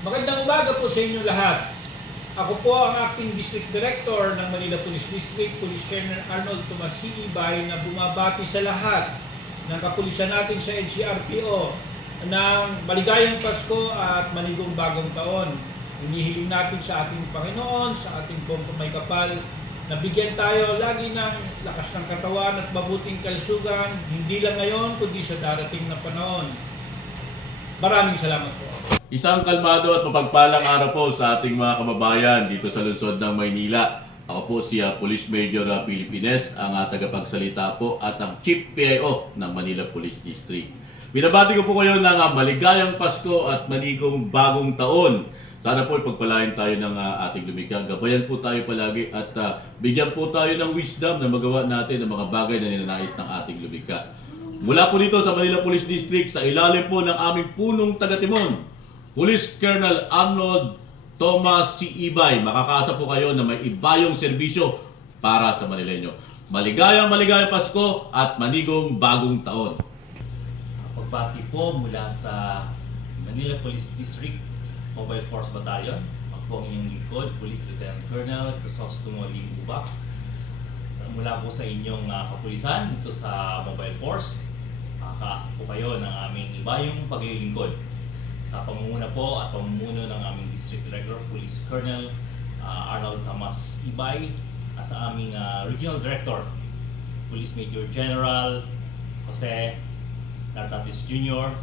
Magandang umaga po sa inyo lahat. Ako po ang Acting District Director ng Manila Police District, Police Colonel Arnold Tomas C. Ibay, na bumabati sa lahat ng kapulisan natin sa NCRPO ng maligayang Pasko at manigong bagong taon. Hinihiling natin sa ating Panginoon, sa ating pong may kapal, na bigyan tayo lagi ng lakas ng katawan at mabuting kalusugan, hindi lang ngayon kundi sa darating na panahon. Maraming salamat po. Isang kalmado at mapagpalang araw po sa ating mga kababayan dito sa lungsod ng Maynila. Ako po si Police Major Philip Ines, ang tagapagsalita po at ang Chief PIO ng Manila Police District. Binabati ko po kayo ng maligayang Pasko at manigong bagong taon. Sana po ipagpalain tayo ng ating lumikha. Gabayan po tayo palagi at bigyan po tayo ng wisdom na magawa natin ang mga bagay na ninanais ng ating lumikha. Mula po dito sa Manila Police District, sa ilalim po ng aming punong taga-timon, Police Colonel Arnold Tomas C. Ibay, makakaasa po kayo na may ibayong serbisyo para sa Manileño. Maligayang Pasko at manigong bagong taon. Pagbati po mula sa Manila Police District Mobile Force Battalion. Ako po ang inyong lingkod, Police Lieutenant Colonel Crisostomo Limbuba. Mula po sa inyong kapulisan dito sa Mobile Force. Makakaasa po kayo ng aming ibayong paglilingkod. Sa pamumuno po at pamumuno ng aming District Director, Police Colonel Arnold Tomas Ibay, at sa aming Regional Director, Police Major General Jose Nartatis Jr.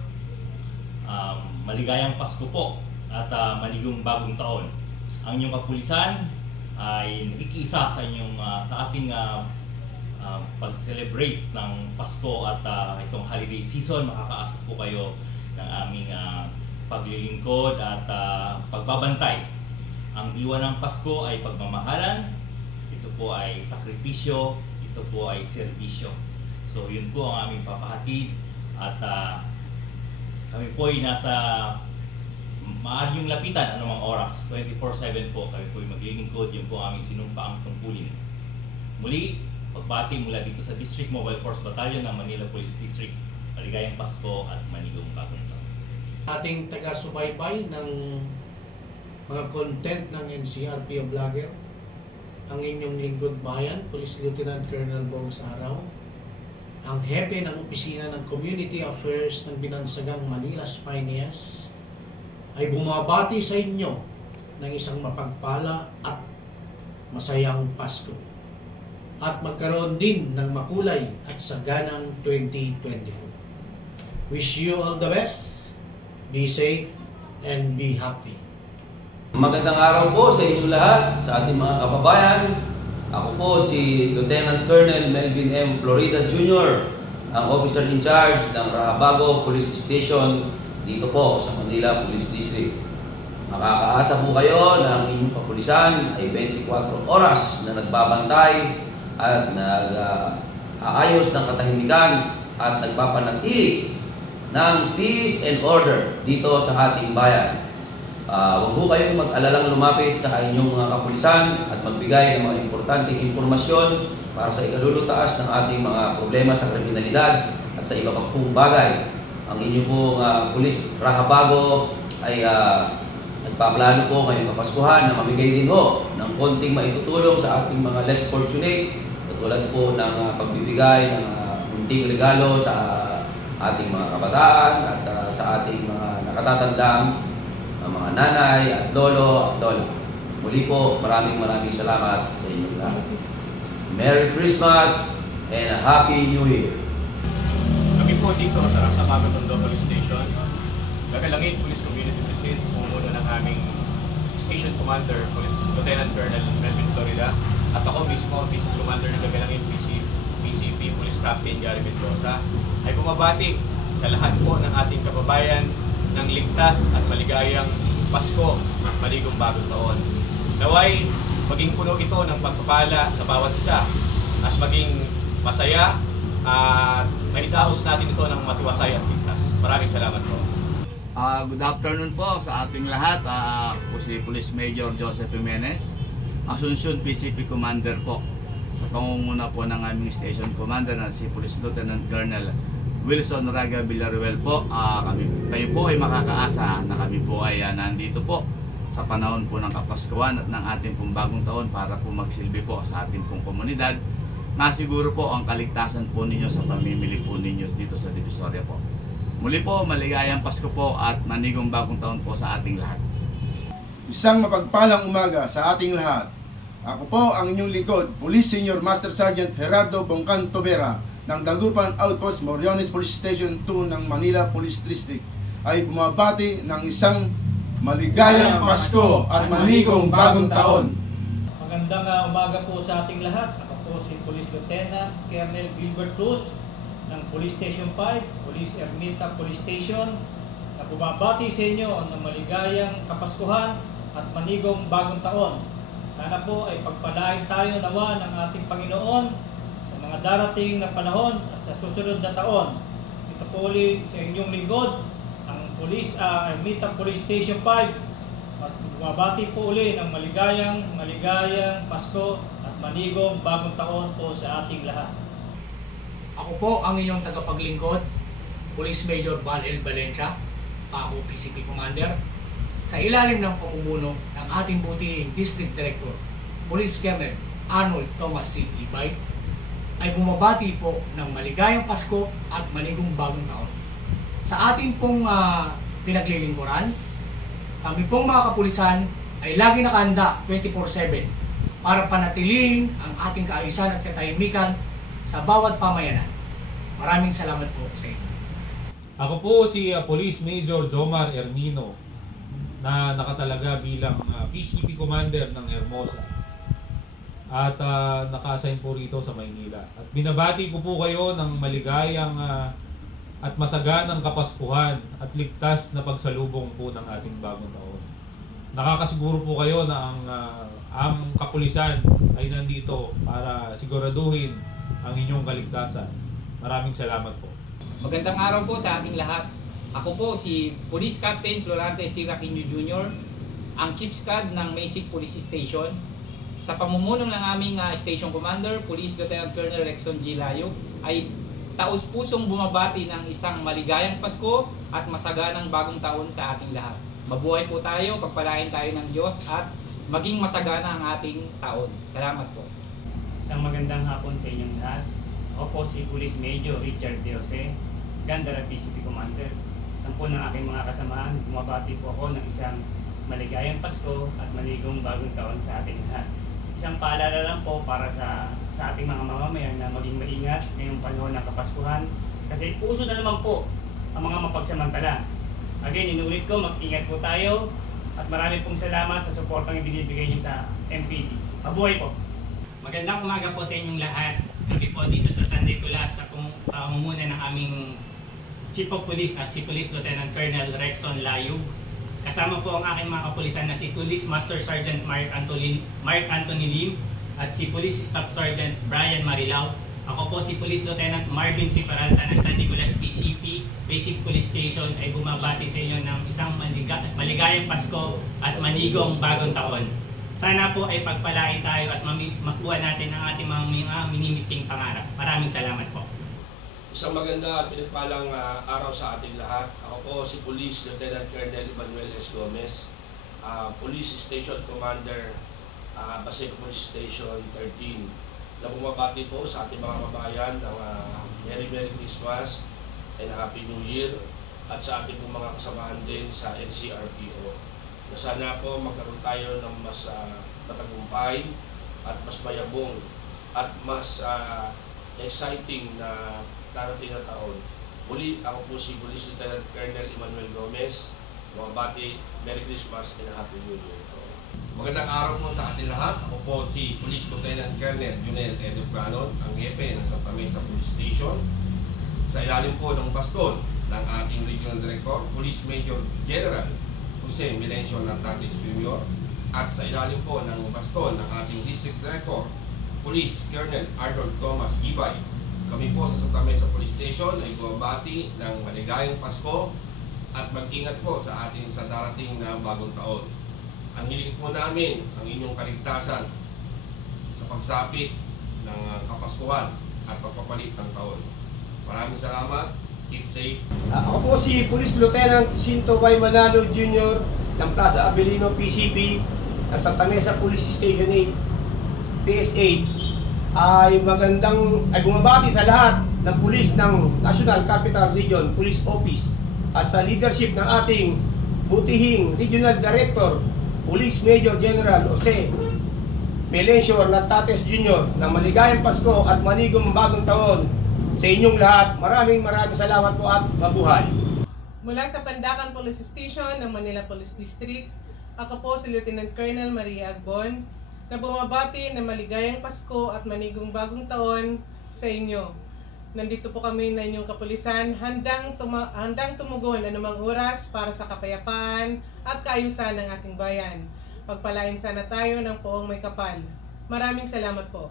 Maligayang Pasko po at manigong bagong taon. Ang inyong kapulisan ay nakikiisa sa inyong sa ating pag-celebrate ng Pasko at itong holiday season. Makakaasa po kayo ng aming paglilingkod at pagbabantay. Ang diwa ng Pasko ay pagmamahalan, ito po ay sakripisyo, ito po ay serbisyo. So yun po ang aming papahatid at kami po ay nasa maaari yung lapitan anumang oras, 24/7 po kami po ay maglilingkod. Yun po ang aming sinumpaang tungkulin. Muli, pagbati mula dito sa District Mobile Force Battalion ng Manila Police District. Maligayang Pasko at manigong bagong taon. Ating taga-subaybay ng mga content ng NCRPO Vlogger, ang inyong lingkod bayan, Police Lieutenant Colonel Bong Saraw, ang hepe ng opisina ng Community Affairs ng Binansagang Manila's Finest, ay bumabati sa inyo ng isang mapagpala at masayang Pasko, at magkaroon din ng makulay at saganang 2024. Wish you all the best. Be safe and be happy. Magandang araw po sa inyo lahat, sa ating mga kababayan. Ako po si Lieutenant Colonel Melvin M. Florida Jr., ang Officer in Charge ng Rahabago Police Station dito po sa Manila Police District. Makakaasa po kayo na ang inyong kapulisan ay 24 oras na nagbabantay at nag-aayos ng katahimikan at nagpapanatili ng peace and order dito sa ating bayan. Huwag po kayong mag-alalang lumapit sa inyong mga kapulisan at magbigay ng mga importanteng impormasyon para sa ikalulutaas ng ating mga problema sa kriminalidad at sa iba pang pong bagay. Ang inyong pong Police Rahabago ay nagpaplano po ngayong Kapaskuhan na mamigay din ho ng konting maitutulong sa ating mga less fortunate, katulad po ng pagbibigay ng munting regalo sa ating mga kabataan at sa ating mga nakatatandang mga nanay at lolo at lola. Muli po, maraming salamat sa inyo lahat. Merry Christmas and a Happy New Year! Kami po dito sa Rahabago Police Station, Gagalangin Police Community Precinct, pumuno ng aming Station Commander, Police Lieutenant Colonel Melvin Florida, at ako mismo, Vice Commander ng Gagalangin PCP Police Captain Gary Mendoza, ay bumabati sa lahat po ng ating kababayan ng ligtas at maligayang Pasko at maligong bagong taon. Naway maging puno ito ng pagpapala sa bawat isa at maging masaya at maidaos natin ito ng matiwasay at ligtas. Maraming salamat po. Good afternoon po sa ating lahat. Ako si Police Major Joseph Jimenez, Asuncion PCP Commander po. Sa pangunguna po ng aming Station Commander na si Police Lieutenant Colonel Wilson Raga Villaruel po. Kayo po ay makakaasa na kami po ay nandito po sa panahon po ng Kapaskuhan at ng ating pong bagong taon para po magsilbi po sa ating pong komunidad. Masiguro po ang kaligtasan po ninyo sa pamimili po ninyo dito sa Divisoria po. Muli po, maligayang Pasko po at manigong bagong taon po sa ating lahat. Isang mapagpalang umaga sa ating lahat. Ako po ang inyong lingkod, Police Senior Master Sergeant Gerardo Bongkan Tobera ng Dagupan Outpost Moriones Police Station 2 ng Manila Police District ay bumabati ng isang maligayang Pasko at manigong bagong taon. Magandang umaga po sa ating lahat. Ako po si Police Lieutenant Colonel Gilbert Cruz ng Police Station 5, Police Ermita Police Station, na bumabati sa inyo ng maligayang Kapaskuhan at manigong bagong taon. Sana po ay pagpalain tayo nawa ng ating Panginoon sa mga darating na panahon at sa susunod na taon. Ito po ulit sa inyong lingkod, ang Ermita Police Station 5. At bumabati po uli ng maligayang Pasko at manigong bagong taon po sa ating lahat. Ako po ang inyong tagapaglingkod, Police Major Val L. Valencia, ako PCP Commander, sa ilalim ng pamumuno ng ating butihing District Director, Police Colonel Arnold Thomas C. Ibay, ay bumabati po ng maligayang Pasko at manigong bagong taon. Sa ating pong pinaglilingkuran, kami pong mga kapulisan ay lagi nakahanda 24/7 para panatilihin ang ating kaayusan at katahimikan sa bawat pamayanan. Maraming salamat po sa inyo. Ako po si Police Major Jomar Ermino na nakatalaga bilang PCP Commander ng Hermosa at naka-assign po rito sa Maynila. At binabati ko po kayo ng maligayang at masaganang Kapaskuhan at ligtas na pagsalubong po ng ating bagong taon. Nakakasiguro po kayo na ang kapulisan ay nandito para siguraduhin ang inyong kaligtasan. Maraming salamat po. Magandang araw po sa ating lahat. Ako po si Police Captain Florante C. Raquinio Jr., ang Chief Squad ng Maysik Police Station. Sa pamumuno ng aming Station Commander, Police Lieutenant Colonel Rexon G. Layog, ay taus-pusong bumabati ng isang maligayang Pasko at masaganang bagong taon sa ating lahat. Mabuhay po tayo, pagpalain tayo ng Diyos at maging masagana ang ating taon. Salamat po. Isang magandang hapon sa inyong lahat. Ako po si Police Major Richard De Jose, Gandara PCP Commander. Sampu ng aking mga kasamahan, bumabati po ako ng isang maligayang Pasko at manigong bagong taon sa ating lahat. Isang paalala lang po para sa ating mga mamamayan na maging maingat ngayong panahon ng Kapaskuhan kasi uso na naman po ang mga mapagsamantala. Again, inuulit ko, mag-ingat po tayo at marami pong salamat sa suportang ibinibigay niyo sa MPD. Mabuhay po! Magandang umaga po sa inyong lahat. Kami po dito sa San Nicolas sa pamumuno ng aming Chief of Police na si Police Lieutenant Colonel Rexon Layog. Kasama po ang aking mga kapulisan na si Police Master Sergeant Mark Anthony Lim at si Police Staff Sergeant Brian Marilao. Ako po si Police Lieutenant Marvin C. Peralta ng San Nicolas PCP Basic Police Station ay bumabati sa inyo ng isang maligayang Pasko at manigong bagong taon. Sana po ay pagpalain tayo at makuha natin ang ating mga minimiting pangarap. Maraming salamat po. Isang maganda at pinagpalang araw sa ating lahat. Ako po si Police Lieutenant Colonel Manuel S. Gomez, Police Station Commander, Paseco Police Station 13, na bumabati po sa ating mga kabayan ng Merry Christmas and Happy New Year at sa ating mga kasamahan din sa NCRPO. Na sana po magkaroon tayo ng mas matagumpay at mas mayabong at mas exciting na darating na taon. Muli, ako po si Police Lieutenant Colonel Emmanuel Gomez. Bumabati, Merry Christmas and Happy New Year. Magandang araw po sa ating lahat. Ako po si Police Lieutenant Colonel Junel Edo Pranon, ang hepe ng Santa Mesa Police Station. Sa ilalim po ng baston ng ating Regional Director, Police Major General Jose Milencio Nartatis Jr. At sa ilalim po ng baston ng ating District Director, Police Colonel Arnold Thomas Ibay. Kami po sa Santa Mesa Police Station ay bumabati ng maligayang Pasko at mag-ingat po sa ating sa darating na bagong taon. Ang hiling po namin ang inyong kaligtasan sa pagsapit ng Kapaskuhan at pagpapalit ng taon. Maraming salamat Keep safe. Ako po si Police Lieutenant Cinto Y. Manalo Jr. ng Plaza Abilino PCP ng Santa Mesa Police Station 8 PS8 ay bumabati sa lahat ng pulis ng National Capital Region Police Office at sa leadership ng ating butihing Regional Director Police Major General Jose Melencio Natates Jr. ng maligayang Pasko at manigong bagong taon sa inyong lahat. Maraming salamat po at mabuhay. Mula sa Pandacan Police Station ng Manila Police District, ako po si Lieutenant Colonel Maria Agbon na bumabati ng maligayang Pasko at manigong bagong taon sa inyo. Nandito po kami na inyong kapulisan handang tumugon anumang oras para sa kapayapaan at kaayusan ng ating bayan. Pagpalain sana tayo ng poong may kapal. Maraming salamat po.